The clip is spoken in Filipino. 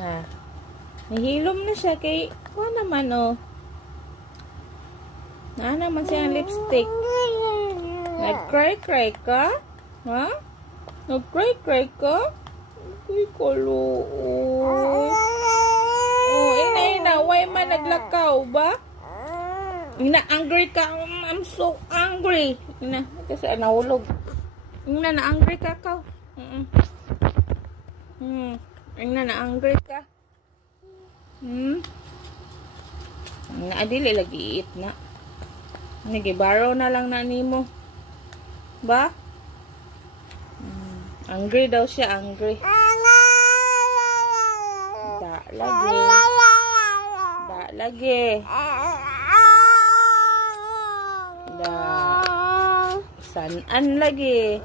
Ha. Nahilom na siya kay kuha naman oh. Na naman siyang lipstick. Nag-cry-cry ka? Ha? Nag-cry-cry ka? Uy, kaluoy. Oh, ina, why man naglakaw ba? Ina, angry ka. I'm so angry. Ina, kasi nahulog. Ina, na-angry ka ka. Ina, na-angry ka. Naadili lagi iit na. Nagibaro na lang na nimo. Ba? Angry daw siya, angry. Da lagi. Da lagi. Da. Sanan lagi.